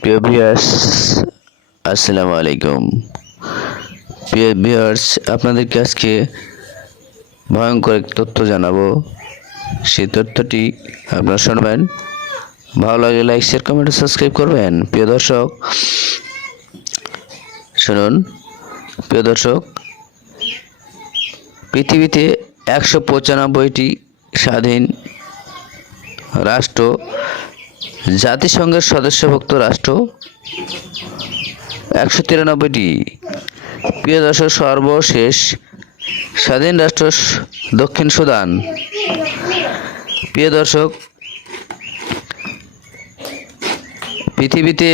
প্রিয় ভিউয়ার্স আসসালামু আলাইকুম প্রিয় ভিউয়ার্স আপনাদেরকে আজকে ভয়ঙ্কর এক তথ্য জানাব। সেই তথ্যটি আপনারা শুনবেন। ভালো লাগলে লাইক শেয়ার কমেন্ট সাবস্ক্রাইব করবেন। প্রিয় দর্শক, শুনুন। প্রিয় দর্শক, পৃথিবীতে একশো পঁচানব্বইটি স্বাধীন রাষ্ট্র জাতিসংঘের সদস্যভুক্ত রাষ্ট্র, একশো তিরানব্বইটি। প্রিয় দর্শক, সর্বশেষ স্বাধীন রাষ্ট্র দক্ষিণ সুদান। প্রিয় দর্শক, পৃথিবীতে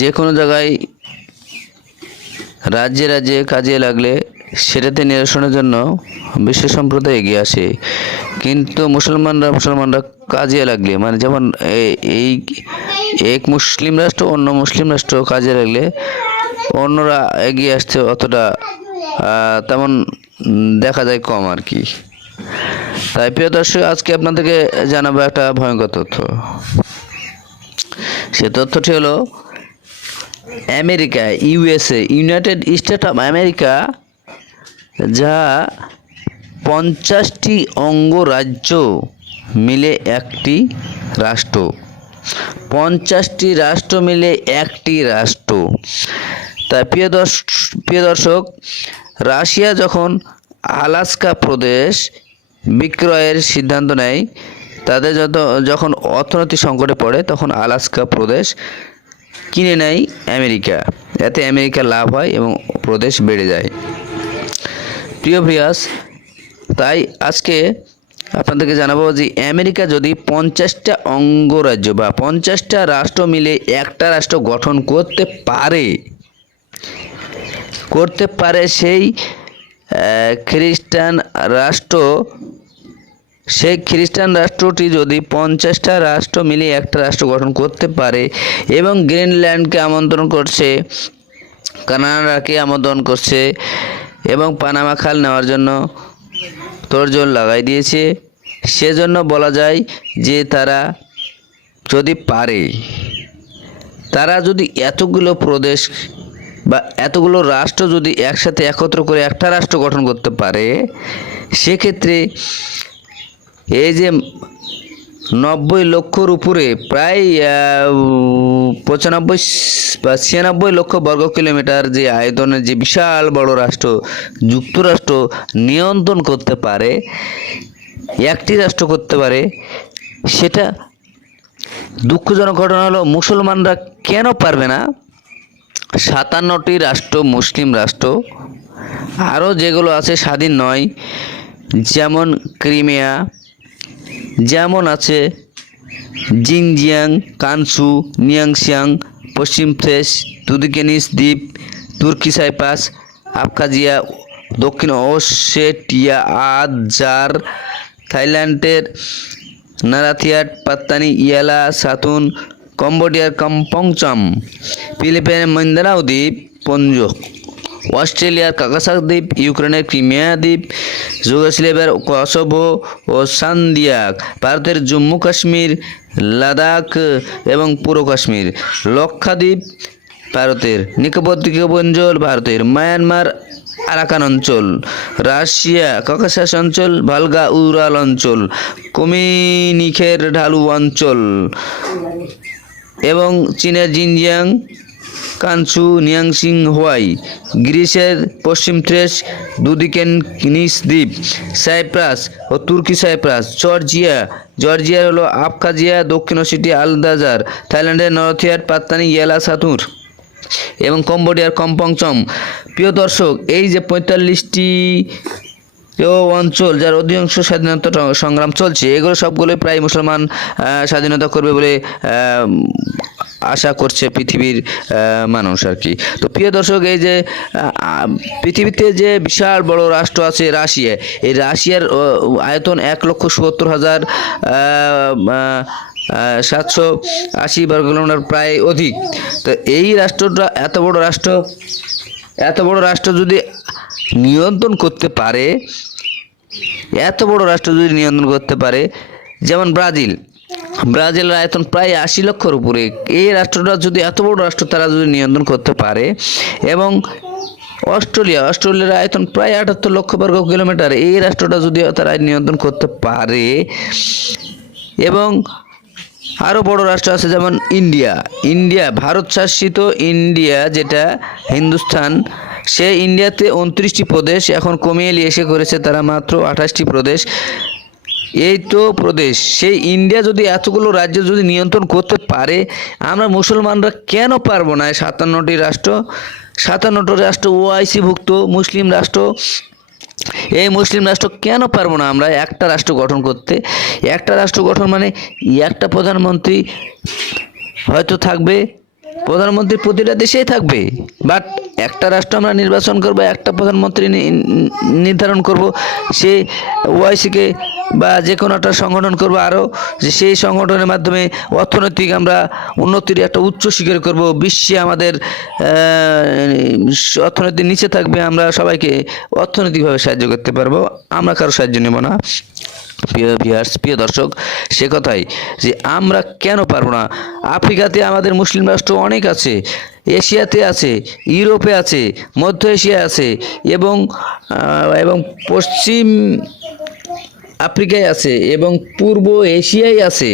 যে কোনো জায়গায় রাজ্যে রাজ্যে কাজে লাগলে সেটাতে নিরসনের জন্য বিশ্ব সম্প্রদায় এগিয়ে আসে। কিন্তু মুসলমানরা মুসলমানরা কাজে লাগলে মানে যেমন এই এক মুসলিম রাষ্ট্র, অন্য মুসলিম রাষ্ট্র কাজে লাগলে অন্যরা এগিয়ে আসতে অতটা তেমন দেখা যায় কম আর কি। তাই প্রিয় দর্শক, আজকে আপনাদেরকে জানাব একটা ভয়ঙ্কর তথ্য। সে তথ্যটি হলো, America, USA, United State of America যা পঞ্চাশটি অঙ্গরাজ্য মিলে একটি রাষ্ট্র। পঞ্চাশটি রাষ্ট্র মিলে একটি রাষ্ট্র। তা প্রিয় দর্শ, প্রিয় দর্শক, রাশিয়া যখন আলাস্কা প্রদেশ বিক্রয়ের সিদ্ধান্ত নেয়, তাদের যত, যখন অর্থনৈতিক সংকটে পড়ে, তখন আলাস্কা প্রদেশ কিনে নেয় আমেরিকা। এতে আমেরিকা লাভ হয় এবং প্রদেশ বেড়ে যায়। প্রিয় প্রিয়াস তাই আজকে আপনাদেরকে জানাব যে আমেরিকা যদি পঞ্চাশটা অঙ্গরাজ্য বা পঞ্চাশটা রাষ্ট্র মিলে একটা রাষ্ট্র গঠন করতে পারে করতে পারে সেই খ্রিস্টান রাষ্ট্র, সেই খ্রিস্টান রাষ্ট্রটি যদি পঞ্চাশটা রাষ্ট্র মিলিয়ে একটা রাষ্ট্র গঠন করতে পারে এবং গ্রিনল্যান্ডকে আমন্ত্রণ করছে, কানাডাকে আমন্ত্রণ করছে এবং পানামা খাল নেওয়ার জন্য তোড়জোড় লাগাই দিয়েছে। সেজন্য বলা যায় যে তারা যদি পারে, তারা যদি এতগুলো প্রদেশ বা এতগুলো রাষ্ট্র যদি একসাথে একত্র করে একটা রাষ্ট্র গঠন করতে পারে, সেক্ষেত্রে এই যে নব্বই লক্ষর উপরে, প্রায় পঁচানব্বই বা ছিয়ানব্বই লক্ষ বর্গ কিলোমিটার যে আয়তনের যে বিশাল বড় রাষ্ট্র, যুক্তরাষ্ট্র নিয়ন্ত্রণ করতে পারে, একটি রাষ্ট্র করতে পারে, সেটা দুঃখজনক ঘটনা হলো, মুসলমানরা কেন পারবে না? সাতান্নটি রাষ্ট্র মুসলিম রাষ্ট্র, আরও যেগুলো আছে স্বাধীন নয়, যেমন ক্রিমিয়া যেমন আছে জিনজিয়াং কানসু, নিয়াংশিয়াং, পশ্চিম থ্রেস তুদিকেনিস দ্বীপ, তুর্কি সাইপাস আফকাজিয়া দক্ষিণ ওসেটিয়া আজার থাইল্যান্ডের নারাথিয়াট পাত্তানি, ইয়ালা, সাতুন, কম্বোডিয়ার কম্পংচম, ফিলিপাইনের মিন্দানাও দ্বীপ, পঞ্জ। অস্ট্রেলিয়ার কাকাসাক দ্বীপ, ইউক্রেনের ক্রিমিয়া দ্বীপ, যুগোস্লেভিয়ার কসোভো ও সান্দিয়াক, ভারতের জম্মু কাশ্মীর, লাদাখ এবং পুরো কাশ্মীর, লক্ষাদ্বীপ ভারতের, নিকোবর দ্বীপপুঞ্জল ভারতের, মায়ানমার আরাকান অঞ্চল, রাশিয়া ককাসাস অঞ্চল, ভালগা উরাল অঞ্চল, কমিনিখের ঢালু অঞ্চল এবং চীনের জিনজিয়াং কানসু নিয়াংসিং হোয়াই। গ্রিসের পশ্চিম থ্রেস দুদিকেন নিস দ্বীপ। সাইপ্রাস ও তুর্কি সাইপ্রাস। জর্জিয়া। জর্জিয়া হলো আবখাজিয়া দক্ষিণ ওসিটি, আলদাজার। থাইল্যান্ডের নরথিয়ার পাত্তানি ইয়েলা সাতুর। এবং কম্বোডিয়ার কম্পংচম। প্রিয় দর্শক, এই যে পঁয়তাল্লিশটি অঞ্চল যার অধিকাংশ স্বাধীনতা সংগ্রাম চলছে, এগুলো সবগুলোই প্রায় মুসলমান স্বাধীনতা করবে বলে আশা করছে পৃথিবীর মানুষ আর কি। তো প্রিয় দর্শক, এই যে পৃথিবীতে যে বিশাল বড় রাষ্ট্র আছে রাশিয়া, এই রাশিয়ার আয়তন এক লক্ষ সত্তর হাজার সাতশো আশি বর্গ কিলোমিটার প্রায় অধিক। তো এই রাষ্ট্রটা এত বড় রাষ্ট্র, এত বড় রাষ্ট্র যদি নিয়ন্ত্রণ করতে পারে, এত বড় রাষ্ট্র যদি নিয়ন্ত্রণ করতে পারে, যেমন ব্রাজিল ব্রাজিলের আয়তন প্রায় আশি লক্ষর উপরে। এই রাষ্ট্রটা যদি এত বড় রাষ্ট্র, তারা যদি নিয়ন্ত্রণ করতে পারে এবং অস্ট্রেলিয়া, অস্ট্রেলিয়ার আয়তন প্রায় আটাত্তর লক্ষ বর্গ কিলোমিটার, এই রাষ্ট্রটা যদি তারা নিয়ন্ত্রণ করতে পারে এবং আরও বড় রাষ্ট্র আছে যেমন ইন্ডিয়া। ইন্ডিয়া, ভারত শাসিত ইন্ডিয়া যেটা হিন্দুস্তান, সে ইন্ডিয়াতে উনত্রিশটি প্রদেশ এখন কমিয়ে নিয়ে এসে করেছে তারা মাত্র আঠাশটি প্রদেশ। এই তো প্রদেশ। সেই ইন্ডিয়া যদি এতগুলো রাজ্য যদি নিয়ন্ত্রণ করতে পারে, আমরা মুসলমানরা কেন পারব না? এই সাতান্নটি রাষ্ট্র সাতান্নটি রাষ্ট্র ওআইসি ভুক্ত মুসলিম রাষ্ট্র, এই মুসলিম রাষ্ট্র কেন পারব না আমরা একটা রাষ্ট্র গঠন করতে? একটা রাষ্ট্র গঠন মানে একটা প্রধানমন্ত্রী হয়তো থাকবে, প্রধানমন্ত্রী প্রতিটা দেশেই থাকবে বাট একটা রাষ্ট্র আমরা নির্বাচন করব, একটা প্রধানমন্ত্রী নির্ধারণ করব, সে ওআইসিকে বা যে কোনো একটা সংগঠন করব আরও যে সেই সংগঠনের মাধ্যমে অর্থনৈতিক আমরা উন্নতির একটা উচ্চ শিখর করব। বিশ্বে আমাদের আহ, অর্থনীতির নিচে থাকবে আমরা সবাইকে অর্থনৈতিকভাবে সাহায্য করতে পারব। আমরা কারও সাহায্য নেব না। প্রিয় ভিউয়ার্স প্রিয় দর্শক সে কথাই যে আমরা কেন পারব না? আফ্রিকাতে আমাদের মুসলিম রাষ্ট্র অনেক আছে এশিয়াতে আছে ইউরোপে আছে মধ্য এশিয়ায় আছে এবং এবং পশ্চিম আফ্রিকায় আছে এবং পূর্ব এশিয়ায় আছে।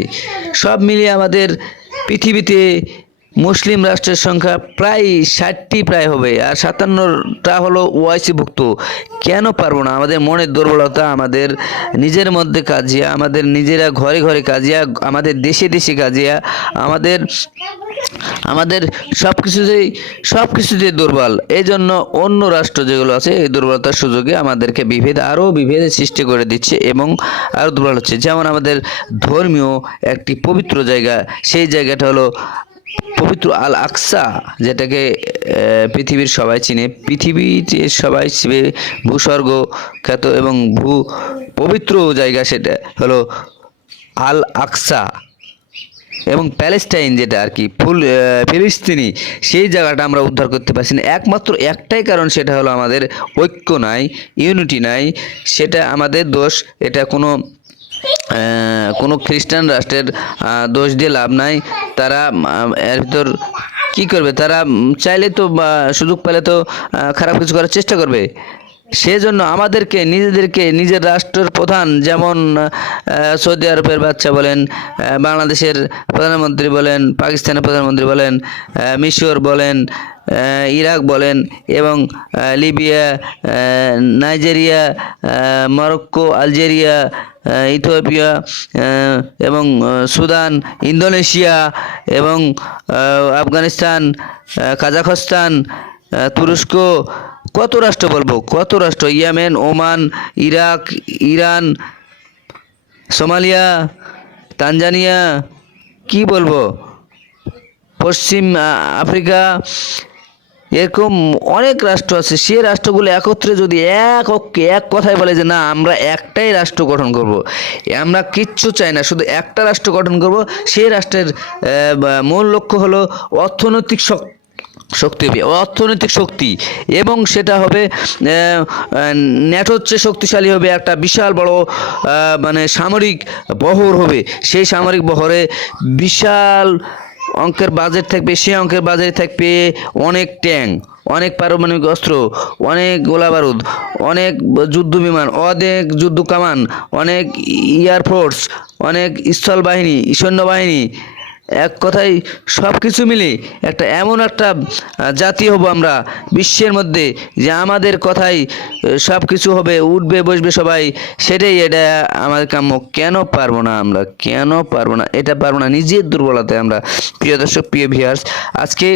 সব মিলিয়ে আমাদের পৃথিবীতে মুসলিম রাষ্ট্রের সংখ্যা প্রায় ষাটটি প্রায় হবে, আর সাতান্নটা হলো ওআইসি ভুক্ত কেন পারব না? আমাদের মনের দুর্বলতা, আমাদের নিজের মধ্যে কাজিয়া, আমাদের নিজেরা ঘরে ঘরে কাজিয়া, আমাদের দেশে দেশে কাজিয়া, আমাদের আমাদের সব কিছুতেই সব কিছুতেই দুর্বল এই জন্য অন্য রাষ্ট্র যেগুলো আছে, এই দুর্বলতার সুযোগে আমাদেরকে বিভেদ, আরও বিভেদের সৃষ্টি করে দিচ্ছে এবং আরও দুর্বল হচ্ছে। যেমন আমাদের ধর্মীয় একটি পবিত্র জায়গা, সেই জায়গাটা হলো পবিত্র আল আকসা যেটাকে পৃথিবীর সবাই চিনে। পৃথিবীতে সবাই চিনে ভূস্বর্গ খ্যাত এবং ভূ পবিত্র জায়গা সেটা হলো আল আকসা এবং প্যালেস্টাইন যেটা আর কি, ফুল ফিলিস্তিনি, সেই জায়গাটা আমরা উদ্ধার করতে পারছি না। একমাত্র একটাই কারণ সেটা হলো আমাদের ঐক্য নাই, ইউনিটি নাই, সেটা আমাদের দোষ, এটা কোনো কোনো খ্রিস্টান রাষ্ট্রের দোষ দিয়ে লাভ নাই। তারা এর ভিতর কী করবে? তারা চাইলে তো সুযোগ পেলে তো খারাপ কিছু করার চেষ্টা করবে। সেজন্য আমাদেরকে, নিজেদেরকে, নিজের রাষ্ট্রের প্রধান যেমন সৌদি আরবের বাচ্চা বলেন বাংলাদেশের প্রধানমন্ত্রী বলেন, পাকিস্তানের প্রধানমন্ত্রী বলেন মিশর বলেন ইরাক বলেন এবং Libya Nigeria Morocco, Algeria Ethiopia এবং সুদান, ইন্দোনেশিয়া এবং আফগানিস্তান কাজাখস্তান তুরস্ক কত রাষ্ট্র বলব? কত রাষ্ট্র? Yemen, Oman, Iraq, Iran, Somalia, Tanzania, কি বলব? পশ্চিম আফ্রিকা, এরকম অনেক রাষ্ট্র আছে। সে রাষ্ট্রগুলো একত্রে যদি এক ঐক্যে এক কথায় বলে যে না, আমরা একটাই রাষ্ট্র গঠন করব। আমরা কিচ্ছু চাই না, শুধু একটা রাষ্ট্র গঠন করব সেই রাষ্ট্রের মূল লক্ষ্য হলো অর্থনৈতিক শক্তি। শক্তি হবে, অর্থনৈতিক শক্তি। এবং সেটা হবে ন্যাটো হচ্ছে শক্তিশালী হবে একটা বিশাল বড় মানে সামরিক বহর হবে। সেই সামরিক বহরে বিশাল অঙ্কের বাজেট থাকবে, সেই অঙ্কের বাজেট থাকবে অনেক ট্যাঙ্ক অনেক পারমাণবিক অস্ত্র, অনেক গোলা বারুদ, অনেক যুদ্ধ বিমান, অনেক যুদ্ধ কামান, অনেক এয়ারফোর্স অনেক স্থল বাহিনী সৈন্যবাহিনী এক কথায় সব কিছু মিলে একটা এমন একটা জাতি হব আমরা বিশ্বের মধ্যে যে আমাদের কথাই সব কিছু হবে, উঠবে, বসবে সবাই, সেটাই এটা আমাদের কাম্য। কেন পারব না আমরা? কেন পারব না? এটা পারব না। নিজের দুর্বলতায় আমরা। প্রিয় দর্শক, প্রিয় ভিয়ার্স আজকে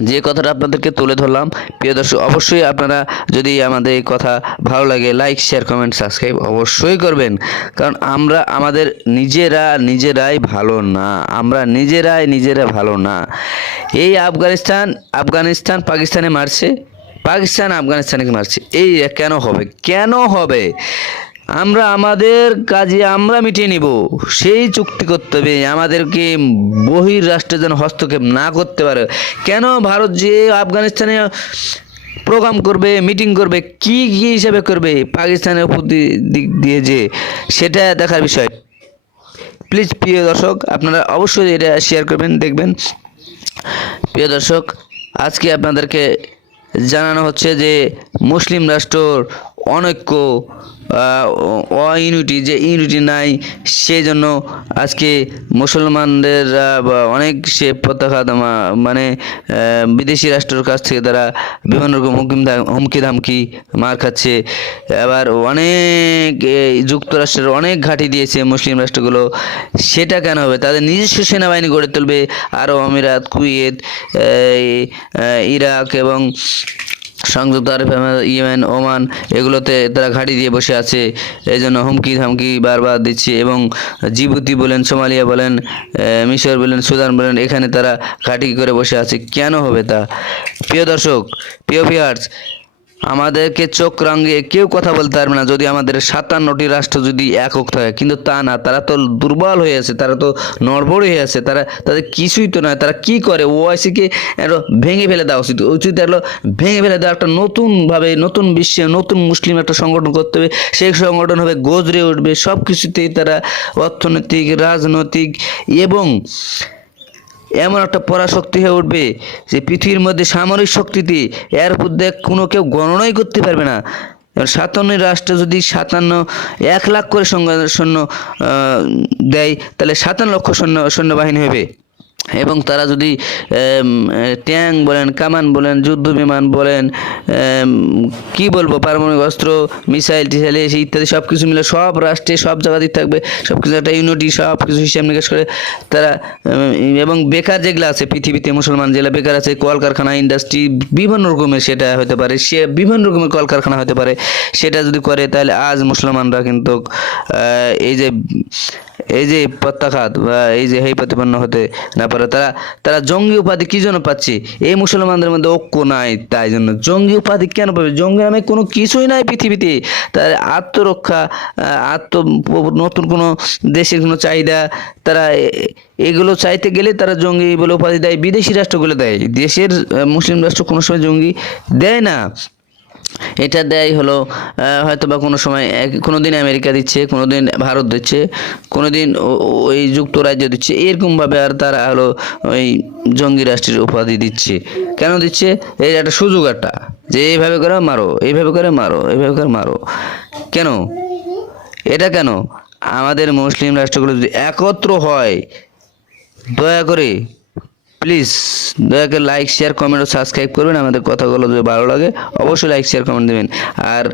যে কথাটা আপনাদেরকে তুলে ধরলাম, প্রিয় দর্শক, অবশ্যই আপনারা যদি আমাদের এই কথা ভালো লাগে লাইক শেয়ার কমেন্ট সাবস্ক্রাইব অবশ্যই করবেন। কারণ আমরা আমাদের নিজেরা নিজেরাই ভালো না, আমরা নিজেরাই নিজেরা ভালো না। এই আফগানিস্তান আফগানিস্তান পাকিস্তানে মারছে, পাকিস্তান আফগানিস্তানকে মারছে। এই কেন হবে? কেন হবে? আমরা আমাদের কাজে আমরা মিটিয়ে নিব। সেই চুক্তি করতে হবে, আমাদেরকে বহির রাষ্ট্রে যেন হস্তক্ষেপ না করতে পারে। কেন ভারত যে আফগানিস্তানে প্রোগ্রাম করবে, মিটিং করবে, কি কি হিসাবে করবে, পাকিস্তানের প্রতি দিক দিয়ে যে, সেটা দেখার বিষয়। প্লিজ প্রিয় দর্শক, আপনারা অবশ্যই এটা শেয়ার করবেন, দেখবেন। প্রিয় দর্শক, আজকে আপনাদেরকে জানানো হচ্ছে যে, মুসলিম রাষ্ট্রর অনৈক্য অইউনিটি যে ইউনিটি নাই সেই জন্য আজকে মুসলমানদের অনেক সে দামা- মানে বিদেশি রাষ্ট্রের কাছ থেকে তারা বিভিন্ন রকম হুমকি ধামকি মার খাচ্ছে। আবার অনেক যুক্তরাষ্ট্রের অনেক ঘাঁটি দিয়েছে মুসলিম রাষ্ট্রগুলো। সেটা কেন হবে? তাদের নিজস্ব সেনাবাহিনী গড়ে তুলবে। আরব আমিরাত, কুয়েত ইরাক এবং সংযুক্ত আরব ইয়েমেন, ওমান এগুলোতে তারা ঘাঁটি দিয়ে বসে আছে। এই জন্য হুমকি ধামকি বারবার দিচ্ছে এবং জিবুতি বলেন, সোমালিয়া বলেন মিশর বলেন, সুদান বলেন, এখানে তারা ঘাঁটি করে বসে আছে। কেন হবে তা? প্রিয় দর্শক, প্রিয় ভিউয়ার্স আমাদেরকে চোখ রাঙিয়ে কেউ কথা বলতে পারবে না যদি আমাদের সাতান্নটি রাষ্ট্র যদি একক থাকে কিন্তু তা না, তারা তো দুর্বল হয়ে আছে, তারা তো নড়বড় হয়ে আছে, তারা তাদের কিছুই তো নয়, তারা কি করে? ওআইসিকে ভেঙে ফেলে দেওয়া উচিত। উচিত হলো ভেঙে ফেলে দেওয়া একটা নতুনভাবে, নতুন বিশ্বে, নতুন মুসলিম একটা সংগঠন করতে হবে। সেই সংগঠন হবে, গজরে উঠবে। সব কিছুতেই তারা অর্থনৈতিক, রাজনৈতিক এবং এমন একটা পরাশক্তি হয়ে উঠবে যে পৃথিবীর মধ্যে সামরিক শক্তিতে এর মধ্যে কোনো কেউ গণনাই করতে পারবে না। সাতান্ন রাষ্ট্র যদি সাতান্ন, এক লাখ করে সৈন্য দেয়, তাহলে সাতান্ন লক্ষ সৈন্য, সৈন্যবাহিনী হবে। এবং তারা যদি ট্যাঙ্ক বলেন, কামান বলেন, যুদ্ধ বিমান বলেন কি বলব, পারমাণবিক অস্ত্র, মিসাইল, টিসাইল, এসে ইত্যাদি সব কিছু মিলে সব রাষ্ট্রে সব জায়গাতেই থাকবে সব কিছু একটা ইউনিটি সব কিছু হিসাব নিকাশ করে তারা এবং বেকার যেগুলো আছে পৃথিবীতে, মুসলমান যেগুলো বেকার আছে, কলকারখানা ইন্ডাস্ট্রি বিভিন্ন রকমের সেটা হতে পারে, সে বিভিন্ন রকমের কলকারখানা হতে পারে, সেটা যদি করে তাহলে আজ মুসলমানরা কিন্তু এই যে এই যে প্রত্যাঘাত বা এই যে হেই প্রতিপন্ন হতে না পারে, তারা তারা জঙ্গি উপাধি কি জন্য পাচ্ছে? এই মুসলমানদের মধ্যে ঐক্য নাই, তাই জন্য। জঙ্গি উপাধি কেন পাবে? জঙ্গি নামে কোনো কিছুই নাই পৃথিবীতে। তার আত্মরক্ষা আত্ম, নতুন কোনো দেশের কোনো চাহিদা, তারা এগুলো চাইতে গেলে তারা জঙ্গি বলে উপাধি দেয়, বিদেশি রাষ্ট্রগুলো দেয়। দেশের মুসলিম রাষ্ট্র কোনো সময় জঙ্গি দেয় না। এটা দেয় হলো হয়তো বা কোনো সময় কোনো দিন আমেরিকা দিচ্ছে কোনো দিন ভারত দিচ্ছে কোনো দিন ওই যুক্তরাজ্য দিচ্ছে, এরকমভাবে আর তারা হলো ওই জঙ্গি রাষ্ট্রের উপাধি দিচ্ছে। কেন দিচ্ছে? এই একটা সুযোগ একটা, যে এইভাবে করে মারো, এইভাবে করে মারো, এইভাবে করে মারো। কেন? এটা কেন? আমাদের মুসলিম রাষ্ট্রগুলো যদি একত্র হয়, দয়া করে প্লিজ দয়া করে লাইক শেয়ার কমেন্ট ও সাবস্ক্রাইব করবেন, আমাদের কথাগুলো যদি ভালো লাগে, অবশ্যই লাইক শেয়ার কমেন্ট দেবেন। আর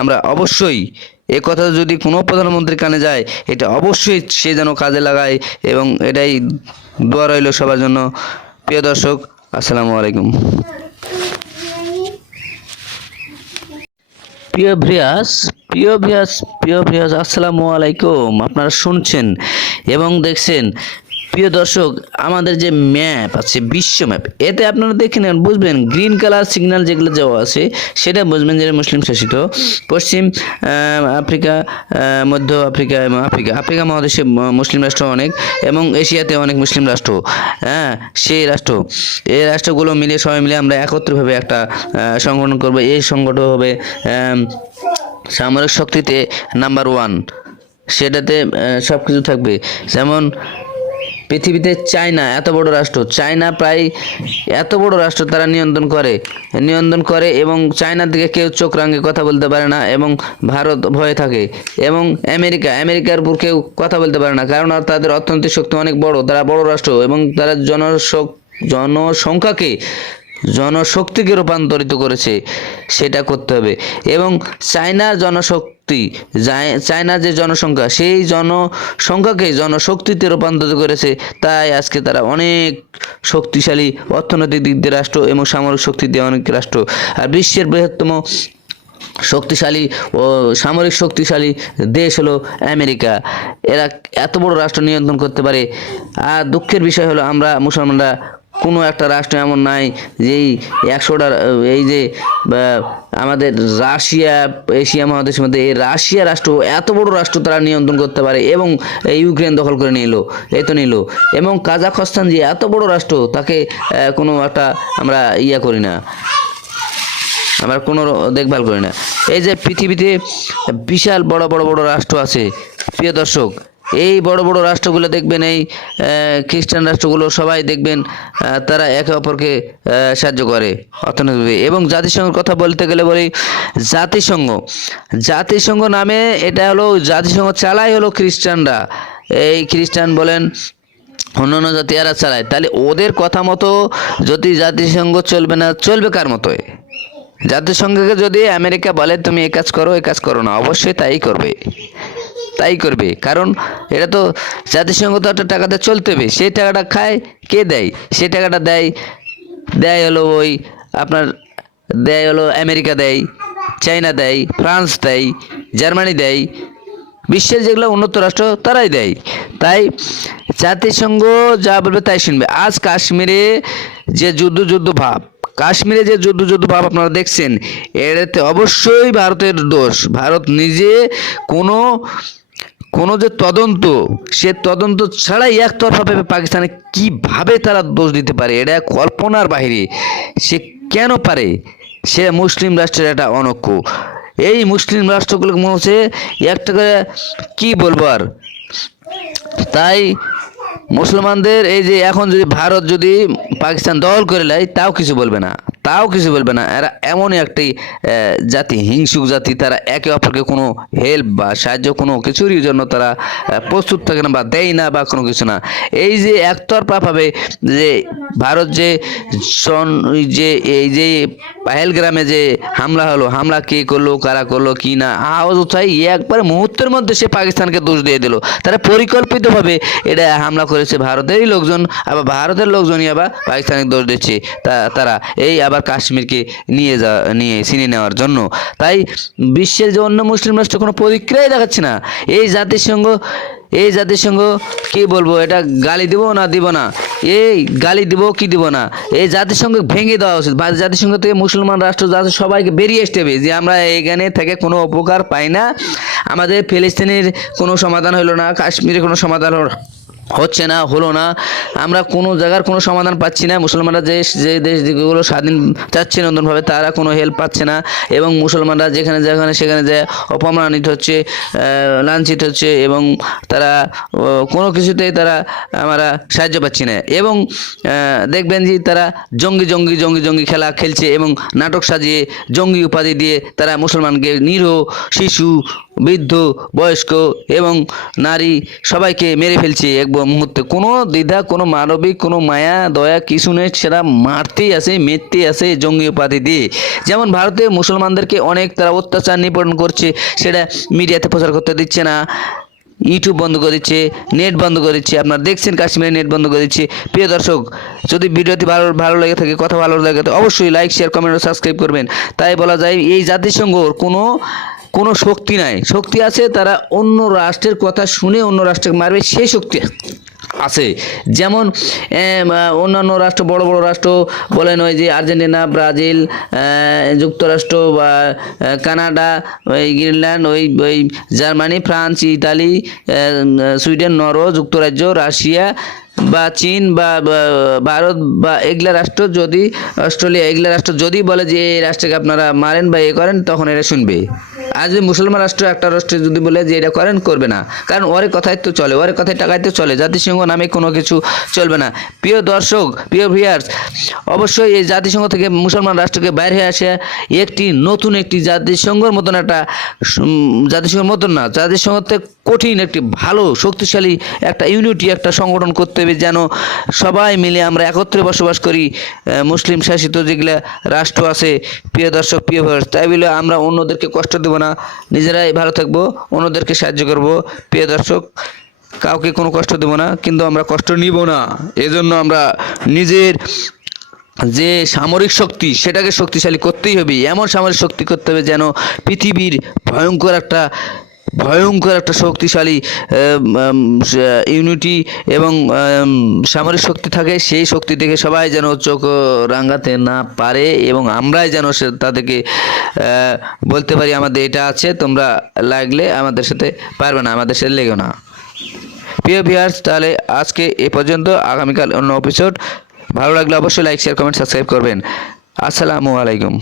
আমরা অবশ্যই এ কথা যদি কোনো প্রধানমন্ত্রীর কানে যায়, এটা অবশ্যই সে যেন কাজে লাগায় এবং এটাই দোয়া রইল সবার জন্য। প্রিয় দর্শক, আসসালামু আলাইকুম। প্রিয় ভ্রিয়াস প্রিয় ভ্রিয়াস প্রিয় ভ্রিয়াস আসসালামু আলাইকুম। আপনারা শুনছেন এবং দেখছেন প্রিয় দর্শক, আমাদের যে ম্যাপ আছে, বিশ্ব ম্যাপ এতে আপনারা দেখে নেন, বুঝবেন গ্রিন কালার সিগন্যাল যেগুলো দেওয়া আছে, সেটা বুঝবেন যে মুসলিম শাসিত। পশ্চিম আফ্রিকা মধ্য আফ্রিকা এবং আফ্রিকা। আফ্রিকা মহাদেশে মুসলিম রাষ্ট্র অনেক এবং এশিয়াতে অনেক মুসলিম রাষ্ট্র। হ্যাঁ সেই রাষ্ট্র। এই রাষ্ট্রগুলো মিলে, সবাই মিলে আমরা একত্রভাবে একটা সংগঠন করব। এই সংগঠন হবে সামরিক শক্তিতে নাম্বার ওয়ান সেটাতে সব কিছু থাকবে। যেমন পৃথিবীতে চায়না, এত বড় রাষ্ট্র। চায়না প্রায় এত বড় রাষ্ট্র তারা নিয়ন্ত্রণ করে। নিয়ন্ত্রণ করে এবং চায়নার দিকে কেউ চোখ রাঙে কথা বলতে পারে না এবং ভারত ভয়ে থাকে এবং আমেরিকা, আমেরিকার উপর কেউ কথা বলতে পারে না। কারণ তাদের অর্থনৈতিক শক্তি অনেক বড়, তারা বড় রাষ্ট্র এবং তারা জনসং জনসংখ্যাকে, জনশক্তিকে রূপান্তরিত করেছে। সেটা করতে হবে এবং চায়নার জনশক্তি জায়- চায়না যে জনসংখ্যা, সেই জনসংখ্যাকে জনশক্তিতে রূপান্তরিত করেছে, তাই আজকে তারা অনেক শক্তিশালী অর্থনৈতিক দিক দিয়ে রাষ্ট্র এবং সামরিক শক্তি দিয়ে অনেক রাষ্ট্র। আর বিশ্বের বৃহত্তম শক্তিশালী ও সামরিক শক্তিশালী দেশ হলো আমেরিকা। এরা এত বড় রাষ্ট্র নিয়ন্ত্রণ করতে পারে। আর দুঃখের বিষয় হলো আমরা মুসলমানরা কোনো একটা রাষ্ট্র এমন নাই যেই একশোটা, এই যে আমাদের রাশিয়া, এশিয়া মহাদেশের মধ্যে এই রাশিয়া রাষ্ট্র এত বড় রাষ্ট্র তারা নিয়ন্ত্রণ করতে পারে এবং ইউক্রেন দখল করে নিল, এই তো নিল। এবং কাজাখস্তান যে এত বড় রাষ্ট্র তাকে কোনো একটা আমরা ইয়া করি না। আমরা কোনো দেখভাল করি না। এই যে পৃথিবীতে বিশাল বড় বড় বড় রাষ্ট্র আছে, প্রিয় দর্শক এই বড় বড় রাষ্ট্রগুলো দেখবেন, এই খ্রিস্টান রাষ্ট্রগুলো সবাই দেখবেন তারা একে অপরকে সাহায্য করে অর্থনৈতিকভাবে। এবং জাতিসংঘের কথা বলতে গেলে বলি, জাতিসংঘ। জাতিসংঘ নামে এটা হলো, জাতিসংঘ চালাই হলো খ্রিস্টানরা। এই খ্রিস্টান বলেন, অন্যান্য জাতি এরা চালায়। তাহলে ওদের কথা মতো যদি জাতিসংঘ চলবে না, চলবে কার মতোই? জাতিসংঘকে যদি আমেরিকা বলে, তুমি এই কাজ করো এই কাজ করো না, অবশ্যই তাই করবে। তাই করবে। কারণ এটা তো জাতিসংঘ তো একটা টাকাতে চলতে হবে। সেই টাকাটা খায় কে দেয়? সেই টাকাটা দেয় দেয় হলো ওই আপনার, দেয় হলো আমেরিকা দেয়, চায়না দেয়, ফ্রান্স দেয়, জার্মানি দেয়, বিশ্বের যেগুলো উন্নত রাষ্ট্র তারাই দেয়। তাই জাতিসংঘ যা বলবে তাই শুনবে। আজ কাশ্মীরে যে যুদ্ধ যুদ্ধ ভাব, কাশ্মীরে যে যুদ্ধ যুদ্ধ ভাব আপনারা দেখছেন এটাতে অবশ্যই ভারতের দোষ। ভারত নিজে কোনো কোনো যে তদন্ত, সে তদন্ত ছাড়াই একতরফাভাবে পাকিস্তানে কীভাবে তারা দোষ দিতে পারে, এটা কল্পনার বাহিরে। সে কেন পারে? সে মুসলিম রাষ্ট্রের একটা অনক্য এই মুসলিম রাষ্ট্রগুলোকে মনে হচ্ছে একটা করে, কী বলব আর? তাই মুসলমানদের এই যে এখন যদি ভারত যদি পাকিস্তান দখল করে নেয়, তাও কিছু বলবে না। তাও কিছু বলবে না। এরা এমনই একটি জাতি, হিংসুক জাতি। তারা একে অপরকে কোনো হেল্প বা সাহায্য কোনো কিছুরই জন্য তারা প্রস্তুত থাকে না বা দেয় না বা কোনো কিছু না। এই যে একতরফাভাবে যে ভারত যে সন- যে, এই যে পাহেলগ্রামে যে হামলা হলো, হামলা কে করল, কারা করল, কি না আওয়াজ চাই একবার মুহূর্তের মধ্যে সে পাকিস্তানকে দোষ দিয়ে দিল। তারা পরিকল্পিতভাবে এটা হামলা করেছে ভারতেরই লোকজন, আবার ভারতের লোকজনই আবার পাকিস্তানকে দোষ দিচ্ছে তারা। এই আবার কাশ্মীরকে নিয়ে যা, নিয়ে ছিনিয়ে নেওয়ার জন্য। তাই বিশ্বের যে অন্য মুসলিম রাষ্ট্র কোনো প্রতিক্রিয়াই দেখাচ্ছে না। এই জাতিসংঘ এই জাতিসংঘ কি বলব, এটা গালি দিব না দিব না। এই গালি দিব কি দিব না? এই জাতিসংঘ ভেঙে দেওয়া উচিত। জাতিসংঘ থেকে মুসলমান রাষ্ট্র যাতে সবাইকে বেরিয়ে আসতে হবে যে আমরা এখানে থেকে কোনো উপকার পাই না। আমাদের ফিলিস্তিনের কোনো সমাধান হলো না কাশ্মীরে কোনো সমাধান হলো হচ্ছে না, হলো না। আমরা কোনো জায়গার কোনো সমাধান পাচ্ছি না। মুসলমানরা যে যে দেশ যেগুলো স্বাধীন চাচ্ছে নতুনভাবে, তারা কোনো হেল্প পাচ্ছে না। এবং মুসলমানরা যেখানে যেখানে সেখানে যে অপমানিত হচ্ছে লাঞ্ছিত হচ্ছে এবং তারা কোনো কিছুতেই তারা আমরা সাহায্য পাচ্ছি না। এবং দেখবেন যে তারা জঙ্গি জঙ্গি জঙ্গি জঙ্গি খেলা খেলছে এবং নাটক সাজিয়ে জঙ্গি উপাধি দিয়ে তারা মুসলমানকে নিরীহ, শিশু, বৃদ্ধ, বয়স্ক এবং নারী সবাইকে মেরে ফেলছে এক মুহূর্তে। কোনো দ্বিধা, কোনো মানবিক, কোনো মায়া, দয়া, কিছু নেই, সেটা মারতেই আসে, মেরতেই আসে জঙ্গি উপাধি দিয়ে। যেমন ভারতে মুসলমানদেরকে অনেক তারা অত্যাচার নিপীড়ন করছে, সেটা মিডিয়াতে প্রচার করতে দিচ্ছে না, ইউটিউব বন্ধ করে দিচ্ছে, নেট বন্ধ করে দিচ্ছে। আপনারা দেখছেন কাশ্মীরে নেট বন্ধ করে দিচ্ছে। প্রিয় দর্শক, যদি ভিডিওটি ভালো ভালো লেগে থাকে, কথা ভালো লাগে তো অবশ্যই লাইক শেয়ার কমেন্ট ও সাবস্ক্রাইব করবেন। তাই বলা যায়, এই জাতিসংঘর কোনো কোনো শক্তি নাই। শক্তি আছে, তারা অন্য রাষ্ট্রের কথা শুনে অন্য রাষ্ট্রকে মারবে সেই শক্তি আছে। যেমন অন্যান্য রাষ্ট্র, বড় বড় রাষ্ট্র বলেন ওই যে আর্জেন্টিনা, ব্রাজিল যুক্তরাষ্ট্র বা কানাডা, ওই গ্রিনল্যান্ড, ওই ওই Germany, France, Italy Sweden, Norway, যুক্তরাজ্য, রাশিয়া বা চীন বা ভারত বা এগুলা রাষ্ট্র যদি, অস্ট্রেলিয়া এগুলা রাষ্ট্র যদি বলে যে এই রাষ্ট্রকে আপনারা মারেন বা এ করেন, তখন এরা শুনবে। আর যদি মুসলমান রাষ্ট্র একটা রাষ্ট্রে যদি বলে যে এটা করেন, করবে না। কারণ ওরে কথাই তো চলে, ওরে কথায় টাকায় তো চলে। জাতিসংঘ নামে কোনো কিছু চলবে না। প্রিয় দর্শক, প্রিয় ভিয়ার্স অবশ্যই এই জাতিসংঘ থেকে মুসলমান রাষ্ট্রকে বাইরে হয়ে আসে একটি নতুন একটি জাতিসংঘর মতন একটা জাতিসংঘের মতন না জাতিসংঘ থেকে কঠিন একটি ভালো, শক্তিশালী একটা ইউনিটি একটা সংগঠন করতে হবে যেন সবাই মিলে আমরা একত্রে বসবাস করি। মুসলিম শাসিত যেগুলা রাষ্ট্র আছে, প্রিয় দর্শক, প্রিয় ভিউয়ার্স তাই বলে আমরা অন্যদেরকে কষ্ট দেবো না। নিজেরাই ভালো থাকব, অন্যদেরকে সাহায্য করব। প্রিয় দর্শক, কাউকে কোনো কষ্ট দেবো না, কিন্তু আমরা কষ্ট নিব না। এজন্য আমরা নিজের যে সামরিক শক্তি, সেটাকে শক্তিশালী করতেই হবে। এমন সামরিক শক্তি করতে হবে যেন পৃথিবীর ভয়ঙ্কর একটা ভয়ঙ্কর একটা শক্তিশালী ইউনিটি এবং সামরিক শক্তি থাকে। সেই শক্তি দেখে সবাই যেন চোখ রাঙাতে না পারে এবং আমরাই যেন তাদেরকে বলতে পারি আমাদের এটা আছে, তোমরা লাগলে আমাদের সাথে পারবে না, আমাদের সাথে লেগো না। প্রিয় ভিউয়ার্স তাহলে আজকে এ পর্যন্ত, আগামীকাল অন্য এপিসোড ভালো লাগলে অবশ্যই লাইক শেয়ার কমেন্ট সাবস্ক্রাইব করবেন। আসসালামু আলাইকুম।